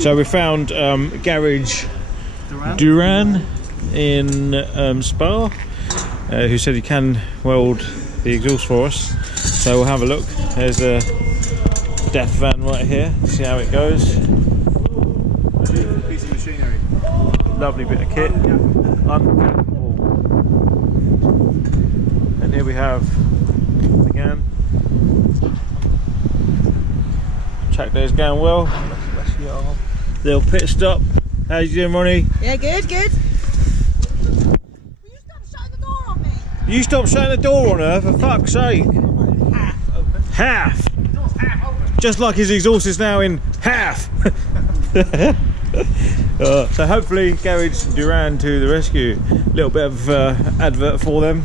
So we found Garage Duran in Spa, who said he can weld the exhaust for us. So we'll have a look. There's a DEF van right here. See how it goes. Piece of machinery. Lovely bit of kit. Uncappable. And here we have again. Track day's going well. Little pit stop. How you doing, Ronnie? Yeah, good, good. Will you stop shutting the door on me? You stop shutting the door on her, for fuck's sake. Half open. Half. The door's half open. Just like his exhaust is now in half. So hopefully Garage Duran to the rescue. Little bit of advert for them.